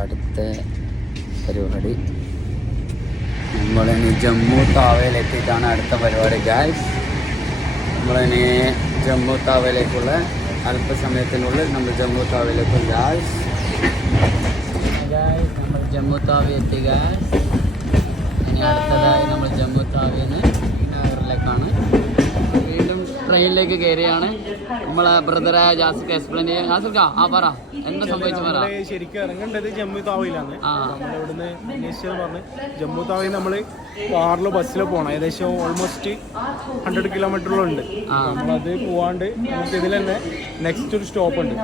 അടുത്ത പരിപാടി നമ്മളിനി ജമ്മു താവയിലെത്തിയിട്ടാണ് അടുത്ത പരിപാടി ഗായ്സ്. നമ്മളിനി ജമ്മു താവയിലേക്കുള്ള അല്പസമയത്തിനുള്ളിൽ നമ്മൾ ജമ്മു താവയിലേക്ക് ഗായ്സ്. നമ്മൾ ജമ്മു താവി എത്തി ഗായ്സ്. ഇനി അടുത്തതായി നമ്മൾ ജമ്മു താവിന്ന് നഗറിലേക്കാണ്. വീണ്ടും ട്രെയിനിലേക്ക് കയറിയാണ്. നമ്മളെ ബ്രദറായ ജാസിക്ക് എക്സ്പ്ലെയിൻ ചെയ്യാൻ. ജാസിക്ക പറ എന്താ സംഭവിച്ചു പറ. ശരിക്കും ഇറങ്ങേണ്ടത് ജമ്മു താവയിലാണ്. നമ്മളിവിടുന്ന് അന്വേഷിച്ചത് പറഞ്ഞ് ജമ്മു താവയിൽ നമ്മൾ കാറിലോ ബസ്സിലോ പോകണം. ഏകദേശം ഓൾമോസ്റ്റ് 100 കിലോമീറ്ററുകളുണ്ട്. നമ്മളത് പോവാണ്ട് നമുക്ക് ഇതിൽ തന്നെ നെക്സ്റ്റ് ഒരു സ്റ്റോപ്പ് ഉണ്ട്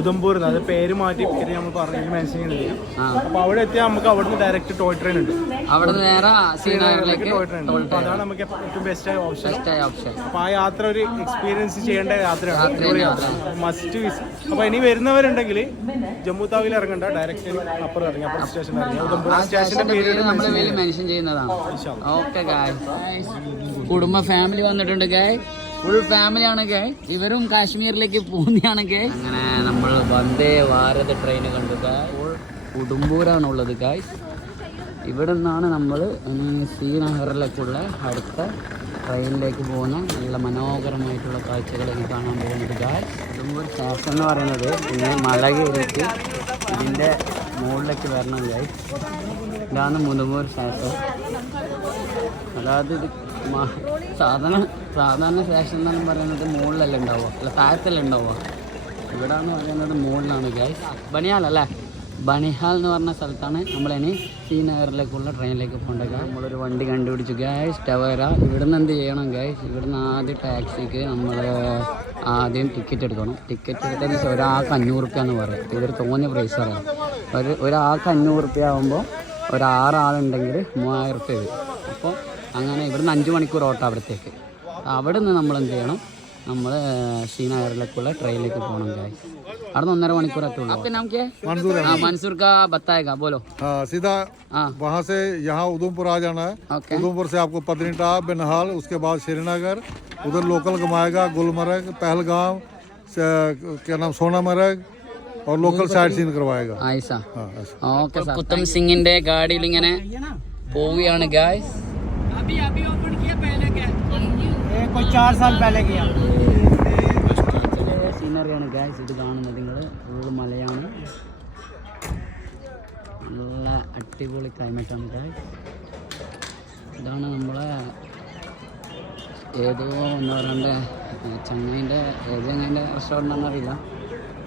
ഉദംപൂർ. അത് പേര് മാറ്റി പേര് നമ്മൾ പറഞ്ഞ് മെൻഷൻ ചെയ്യുന്നില്ല. അപ്പൊ അവിടെ എത്തിയാൽ നമുക്ക് അവിടുന്ന് ഡയറക്റ്റ് ടോയ് ട്രെയിൻ ഉണ്ട്. അവിടെ നേരെ ടോയ് ട്രെയിൻ ഉണ്ട്. അപ്പൊ അതാണ് നമുക്ക് ഏറ്റവും ബെസ്റ്റ് ആയ ഓപ്ഷൻ. അപ്പൊ ആ യാത്ര ഒരു എക്സ്പീരിയൻസ് ചെയ്യേണ്ട യാത്രയാണ്. Must visit. അപ്പൊ ഇനി വരുന്നവരുണ്ടെങ്കിൽ ജമ്മു താവിൽ ഇറങ്ങണ്ട, ഡയറക്റ്റ് അപ്പുറം ഇറങ്ങി അപ്പുറം സ്റ്റേഷൻ ഇറങ്ങി ഉദംപൂർ സ്റ്റേഷന്റെ പേര് മെൻഷൻ ചെയ്യുന്നതാണ്. ഓക്കെ ഗായ്, കുടുംബ ഫാമിലി വന്നിട്ടുണ്ട് ഗായ്. ഫുൾ ഫാമിലി ആണ് ഗായ്. ഇവരും കാശ്മീരിലേക്ക് പോകുന്നതാണ് ഗായ്. അങ്ങനെ നമ്മൾ വന്ദേ ഭാരത് ട്രെയിൻ കണ്ടു ഗായ്. ഉടുമ്പൂരാണുള്ളത് ഗായ്. ഇവിടെ നിന്നാണ് നമ്മൾ ശ്രീനഗറിലേക്കുള്ള അടുത്ത ട്രെയിനിലേക്ക് പോകുന്ന നല്ല മനോഹരമായിട്ടുള്ള കാഴ്ചകൾ ഇനി കാണാൻ പോകുന്നത് ഗായ്. ഉടുമ്പൂർ സ്റ്റേഷൻ എന്ന് പറയുന്നത് പിന്നെ മല കയറിയിട്ട് ഇതിൻ്റെ മുകളിലേക്ക് വരണം ഗായ്. ഇതാണ് ഉടുമ്പൂർ സ്റ്റേഷൻ. അതായത് ഇത് സാധാരണ സ്റ്റേഷൻ എന്നെല്ലാം പറയുന്നത് മുകളിലല്ല ഉണ്ടാവുക, അല്ല താഴത്തല്ല ഉണ്ടാവുക. ഇവിടെ എന്ന് പറയുന്നത് മുകളിലാണ് ഗായ്. ബനിഹാലല്ലേ, ബനിഹാൽ എന്ന് പറഞ്ഞ സ്ഥലത്താണ് നമ്മളിനി ശ്രീനഗറിലേക്കുള്ള ട്രെയിനിലേക്ക് പോകേണ്ടത്. നമ്മളൊരു വണ്ടി കണ്ടുപിടിച്ചു ഗായ്സ്, ടവേര. ഇവിടുന്ന് എന്ത് ചെയ്യണം ഗായ്സ്, ഇവിടുന്ന് ആദ്യം ടാക്സിക്ക് നമ്മൾ ആദ്യം ടിക്കറ്റ് എടുക്കണം. ടിക്കറ്റ് എടുത്തതെന്ന് വെച്ചാൽ ഒരാൾക്ക് 500 റുപ്യ എന്ന് പറയും. ഇതൊരു തോന്നിയ പ്രൈസ് പറയാം. ഒരാൾക്ക് 500 റുപ്യ ആകുമ്പോൾ ഒരു 6 ആളുണ്ടെങ്കിൽ 3000 റുപ്യ വരും. അപ്പോൾ അങ്ങനെ ഇവിടുന്ന് 5 മണിക്കൂർ ഓട്ടം അവിടത്തേക്ക്. അവിടെ നിന്ന് നമ്മൾ എന്ത് ചെയ്യണം, നമ്മൾ श्रीनगर ट्रेन को अड़ 1.5 मणिकूर आपके नाम क्या है? मंसूर का बताएगा, बोलो। हाँ, सीधा वहाँ से यहाँ उधमपुर आ जाना है। उधमपुर से आपको पत्नीटॉप, बेनहाल, उसके बाद श्रीनगर, उधर लोकल घुमाएगा, गुलमर्ग, पहलगाम, क्या नाम, सोनामर्ग और लोकल साइट सीन करवाएगा। ऐसा ओके सर। पुतम सिंह गाड़ी പോവുകയാണ് ഗായ്സ്. अभी ओपन किया, पहले क्या कोई 4 साल पहले किया। സീനറിയാണ് ഗായ്സ് ഇത് കാണുന്നത്. നിങ്ങൾ ഫുൾ മലയാണ്, നല്ല അടിപൊളി ക്ലൈമറ്റാണ് ഗായ്സ്. ഇതാണ് നമ്മളെ ഏതോ എന്ന് പറയണ്ട ചങ്ങായിൻ്റെ റെസ്റ്റോറൻ്റ് ആണെന്നറിയില്ല.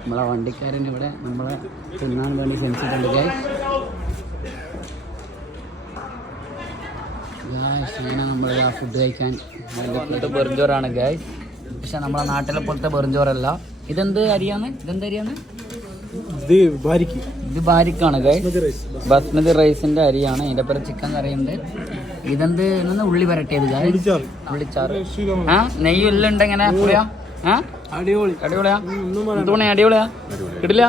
നമ്മളെ വണ്ടിക്കാരൻ ഇവിടെ നമ്മളെ തിന്നാൻ വേണ്ടി ക്ഷണിച്ചിട്ടുണ്ട് ഗായ്സ്. അങ്ങനെ നമ്മൾ ആ ഫുഡ് കഴിക്കാൻ ഫുഡ് ബെർജോറാണ് ഗായ്സ്. പക്ഷെ നമ്മളെ നാട്ടിലെ പോലത്തെ ബെർജോറല്ല. ഇതെന്ത് അരിയാണ്? ഇത് ബാരിക്കാണ് ഗായ്സ്. ബസ്മതി റൈസിന്റെ അരിയാണ്. ഇതിന്റെ പേര് ചിക്കൻ കറിയുണ്ട്. ഇതെന്ത് ഉള്ളി വരട്ടിയത് ഗായ്സ്, ഉള്ളിച്ചാറ്. നെയ്യെല്ലാം ഉണ്ട്. എങ്ങനെ പറയാ? അടിപൊളിയാ, എന്തുകൊണ്ടാ അടിപൊളിയാ, കിട്ടില്ല.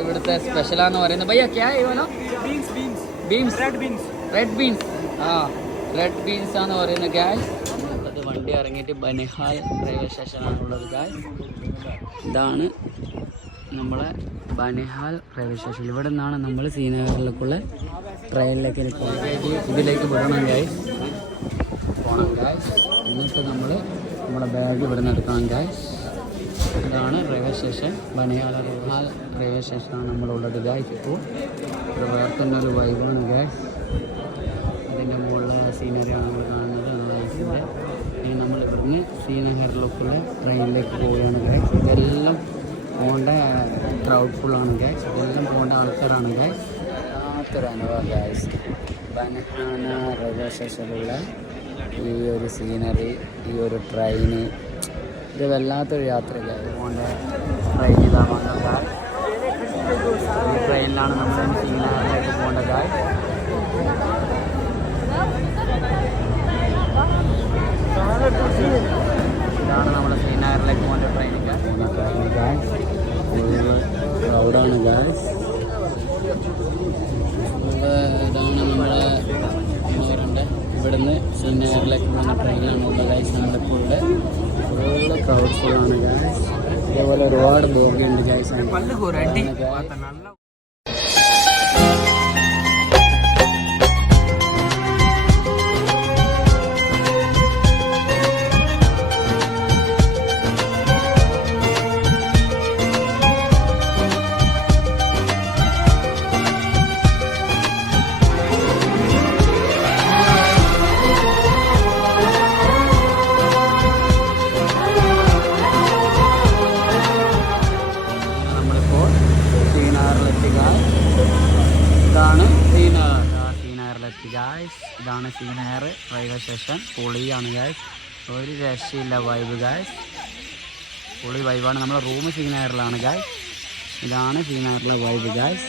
ഇവിടുത്തെ സ്പെഷ്യലാന്ന് പറയുന്നത് ഭയ്യ ക്യാ beans, red beans. Red beans ആണ് പറയുന്നത് ഗായ്സ്. അത് വണ്ടി ഇറങ്ങിയിട്ട് ബനിഹാൽ റെയിൽവേ സ്റ്റേഷനാണുള്ളത് ഗായ്സ്. ഇതാണ് നമ്മളെ ബനിഹാൽ റെയിൽവേ സ്റ്റേഷൻ. ഇവിടെ നിന്നാണ് നമ്മൾ ശ്രീനഗറിലേക്കുള്ള ട്രെയിനിലേക്ക് ഇതിലേക്ക് വിടണം ഗായ്സ്, പോകണം ഗായ്സ്. എന്നിട്ട് നമ്മുടെ ബാഗ് ഇവിടെ നിന്ന് എടുക്കണം ഗായ്സ്. ഇതാണ് റെയിൽവേ സ്റ്റേഷൻ, ബനിഹാൽ റെയിൽവേ സ്റ്റേഷനാണ് നമ്മളുള്ളത് ഗായ്സ്. ഇപ്പോൾ ഇവിടെ വേറെ തന്നെ ഒരു വൈബാണ് ഗായ്സ്. അതിൻ്റെ മുകളിലെ സീനറിയാണ് നമ്മൾ കാണുന്നത് ലൈഫിൻ്റെ. ഇനി നമ്മൾ ഇവിടുന്ന് ശ്രീനഗറിലേക്കുള്ള ട്രെയിനിലേക്ക് പോവുകയാണ് ഗായ്സ്. ഇതെല്ലാം പോകേണ്ട ക്രൗഡ് ഫുള്ളാണ് ഗായ്സ്. ഇതെല്ലാം പോകേണ്ട ആൾക്കാരാണ് ഗായ്സ്. വല്ലാത്തൊരു അനുഭവം ഗായ്സ്. ബനഹാന റെയിൽവേ സ്റ്റേഷനിലുള്ള ഈ ഒരു സീനറി, ഈ ഒരു ട്രെയിന്, ഇത് വല്ലാത്തൊരു യാത്ര ഗായ്സ്. പോകേണ്ട ട്രെയിൻ ഇതാണ് ഗായ്സ്. ഈ ട്രെയിനിലാണ് നമ്മൾ ശ്രീനഗറിലേക്ക് പോകേണ്ട ഗായ്സ്. ഇതാണ് നമ്മുടെ ശ്രീനഗറിലേക്ക് പോകേണ്ട ട്രെയിനിൻ്റെ ക്രൗഡാണ് ഗായ്സ്. ഇതാണ് നമ്മളെ ഇവിടുന്ന് ശ്രീനഗറിലേക്ക് പോകുന്ന ട്രെയിനാണ് ഉള്ള ഗായ്സ്. നമ്മളിപ്പോൾ ഇവിടെ ഫുള്ള് ക്രൗഡ് ഫുള്ളാണ് ഗായ്സ്. അതേപോലെ ഒരുപാട് ബോഗിയുണ്ട് ഗായ്സ്. എത്തി ഗായ്സ്. ഇതാണ് ശ്രീനഗർ റെയിൽവേ സ്റ്റേഷൻ. പൊളിയാണ് ഗായ്സ്, ഒരു രക്ഷയില്ല വൈബ് ഗായ്സ്, പൊളി വൈബാണ്. നമ്മുടെ റൂം ശ്രീനഗറിലാണ് ഗായ്സ്. ഇതാണ് ശ്രീനഗറിലെ വൈബ് ഗായ്സ്.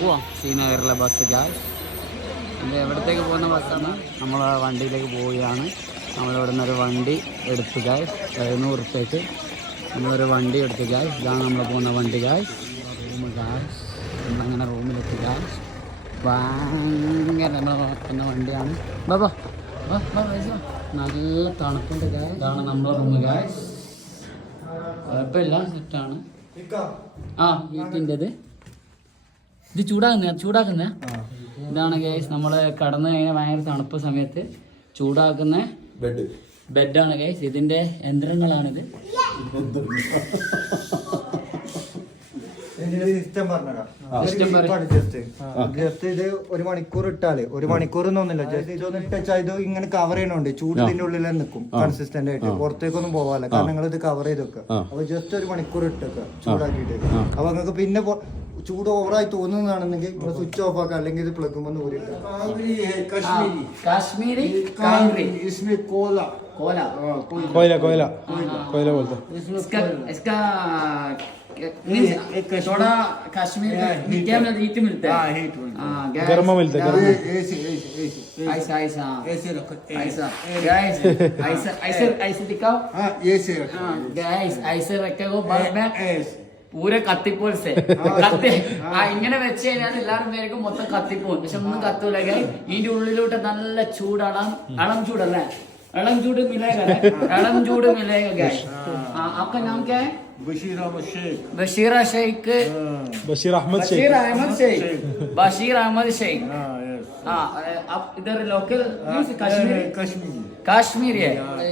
പോവാം ശ്രീനഗറിലെ ബസ് ഗായ്സ്. ഇത് എവിടത്തേക്ക് പോകുന്ന ബസ്സാണ്? നമ്മൾ വണ്ടിയിലേക്ക് പോവുകയാണ്. നമ്മളിവിടെ നിന്നൊരു വണ്ടി എടുത്തു ഗായ്സ്, 700 റുപ്യക്ക് നമ്മളൊരു വണ്ടി എടുത്തു ഗായ്സ്. ഇതാണ് നമ്മൾ പോകുന്ന വണ്ടി ഗായ്സ്. റൂം ഗായ്സ്, നമ്മളങ്ങനെ റൂമിലെത്തി ഗായ്സ്. ഭയങ്കര നമ്മൾ വണ്ടിയാണ്. ബാബാ നല്ല തണുപ്പുണ്ട് ഗായ്സ്. ഇതാണ് നമ്മളെ റൂം ഗായ്സ്, കുഴപ്പമില്ല, സെറ്റാണ്. ആ വീട്ടിൻ്റെത് ഇത് ചൂടാക്കുന്ന ഇതാണ് ഗൈസ്. നമ്മൾ കടന്നു കഴിഞ്ഞാൽ ഭയങ്കര തണുപ്പ് സമയത്ത് ചൂടാക്കുന്ന ബെഡാണ് ഗൈസ്. ഇതിന്റെ യന്ത്രങ്ങളാണിത്. ജസ്റ്റ് ഇത് 1 മണിക്കൂർ ഇട്ടാല് 1 മണിക്കൂർ ഒന്നുമില്ല, ജസ്റ്റ് ഇതൊന്ന് ഇട്ടാൽ ഇത് ഇങ്ങനെ കവർ ചെയ്യണുണ്ട്. ചൂട് ഇതിന്റെ ഉള്ളിൽ നിൽക്കും കൺസിസ്റ്റന്റ് ആയിട്ട്, പുറത്തേക്കൊന്നും പോവാല്ല. കാരണം നിങ്ങൾ ഇത് കവർ ചെയ്ത് വെക്കുക. അപ്പൊ ജസ്റ്റ് 1 മണിക്കൂർ ഇട്ടേക്കുക ചൂടാക്കിയിട്ട്. അപ്പൊ നിങ്ങൾക്ക് പിന്നെ ചൂട് ഓവറായി തോന്നുന്നതാണെന്നെങ്കിൽ സ്വിച്ച് ഓഫ് ആക്കാം, അല്ലെങ്കിൽ ഇത് പ്ലഗ് ഒന്ന് ഊരിട്ട്. കാശ്മീരി कोला बोलते इसका थोड़ा कश्मीर क्या हीट मिलता है, गर्मा मिलता है, ऐसा ऐसा ऐसा गाइस, ऐसे दिखाओ गाइस, ऐसे रखो बाद में पूरे കത്തിപ്പോൽ ഇങ്ങനെ വെച്ച് കഴിഞ്ഞാൽ എല്ലാവരും പേർക്കും മൊത്തം കത്തിപ്പോൽ. പക്ഷെ ഒന്നും കത്തൂല ഗൈസ്. ഇതിന്റെ ഉള്ളിലോട്ട് നല്ല ചൂടാണ്, ഇളം ചൂടല്ലേ, इलम जूड मिलेगा ना, इलम जूड मिलेगा गैस. आपका नाम क्या है? बशीर अहमद शेख. बशीर अहमद शेख. हाँ, आप इधर लोकल കാശ്മീരി.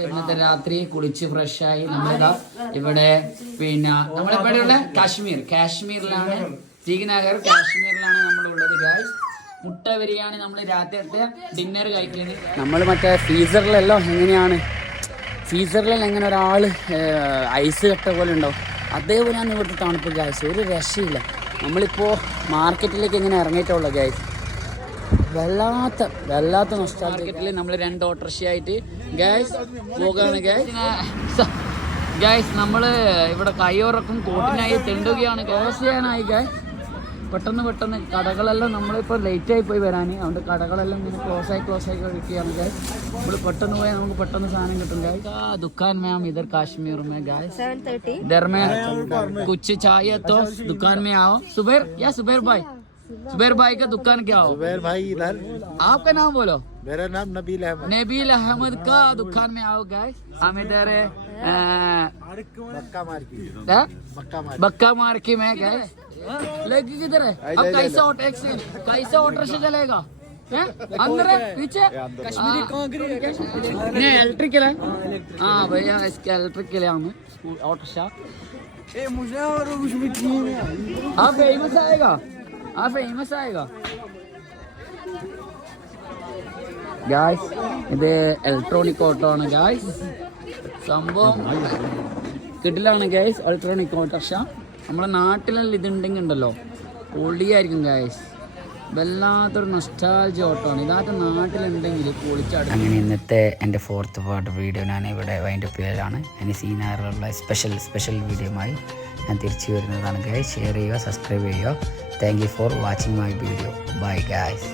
ഇന്നത്തെ രാത്രി കുളിച്ച് ഫ്രഷായി നമ്മളിതാ ഇവിടെ, പിന്നെ നമ്മളിവിടെയുള്ള കാശ്മീരിലാണ്, ശ്രീനഗർ കാശ്മീരിലാണ് നമ്മളുള്ളത് ഗായ്സ്. മുട്ട ബിരിയാണി നമ്മൾ രാത്രിയത്തെ ഡിന്നർ കഴിക്കുന്നത്. നമ്മൾ മറ്റേ ഫ്രീസറിലെല്ലാം എങ്ങനെയാണ്, ഫ്രീസറിലെല്ലാം എങ്ങനെ ഒരാൾ ഐസ് കട്ട പോലെ ഉണ്ടാവും, അതേപോലെയാണ് ഇവിടുത്തെ തണുപ്പ് ഗായ്സ്. ഒരു രക്ഷയില്ല. നമ്മളിപ്പോൾ മാർക്കറ്റിലേക്ക് എങ്ങനെ ഇറങ്ങിയിട്ടുള്ള ഗായ്സ്, വല്ലാത്ത മാർക്കറ്റിൽ നമ്മൾ 2 ഓട്ടോറിക്ഷയായിട്ട് ഗായ്സ് പോകാണ് ഗായ്സ്. നമ്മൾ ഇവിടെ കയ്യോറക്കും കോട്ടിനായി തെണ്ടുകയാണ് ഗായ്സ്. ചെയ്യാനായി ഗായ്സ് പെട്ടെന്ന് കടകളെല്ലാം നമ്മളിപ്പോൾ ലേറ്റായി പോയി വരാൻ, അതുകൊണ്ട് കടകളെല്ലാം ഇങ്ങനെ ക്ലോസ് ആയി കഴിക്കുകയാണ് ഗായ്സ്. നമ്മൾ പെട്ടെന്ന് പോയാൽ നമുക്ക് പെട്ടെന്ന് സാധനം കിട്ടും ഗായ്സ്. दुकान में हम इधर कश्मीर में गाइस 7:30 इधर में कुछ चाहिए तो दुकान में आओ. सुबेर भाई का दुकान क्या हो? सुबेर भाई इधर. आपका नाम बोलो. मेरा नाम नबील अहमद का दुकान में आओ गाइस. हम इधर बक्का मार्की में गाइस. लगी किधर है? अब कैसा ऑटो से चलेगा? अंदर है पीछे कश्मीरी नहीं इलेक्ट्रिकल है. हाँ भैया इसके इलेक्ट्रिकल है हमें ऑटो शॉप. मुझे और उसमें हाँ फेमस आएगा ഗായ്സ്. ഇത് ഇലക്ട്രോണിക് ഓട്ടോ ആണ് ഗായ്സ്. സംഭവം കിട്ടിലാണ് ഗായ്സ്. ഇലക്ട്രോണിക് ഓട്ടോറിക്ഷ നമ്മളെ നാട്ടിലെല്ലാം ഇതുണ്ടെങ്കിൽ ഉണ്ടല്ലോ പൊളിയായിരിക്കും ഗായ്സ്. വല്ലാത്തൊരു നൊസ്റ്റാൾജിയ ഓട്ടോ ആണ്. ഇതായിട്ട് നാട്ടിലുണ്ടെങ്കിൽ പൊളിച്ചാടും. അങ്ങനെ ഇന്നത്തെ എൻ്റെ 4th പാർട്ട് വീഡിയോ ഞാൻ ഇവിടെ വൈൻഡപ്പ് ചെയ്യലാണ്. ഇനി ശ്രീനഗറിലുള്ള സ്പെഷ്യൽ വീഡിയോയുമായി ഞാൻ തിരിച്ചു വരുന്നതാണ് ഗായ്സ്. ഷെയർ ചെയ്യുക, സബ്സ്ക്രൈബ് ചെയ്യുക. Thank you for watching my video. Bye guys.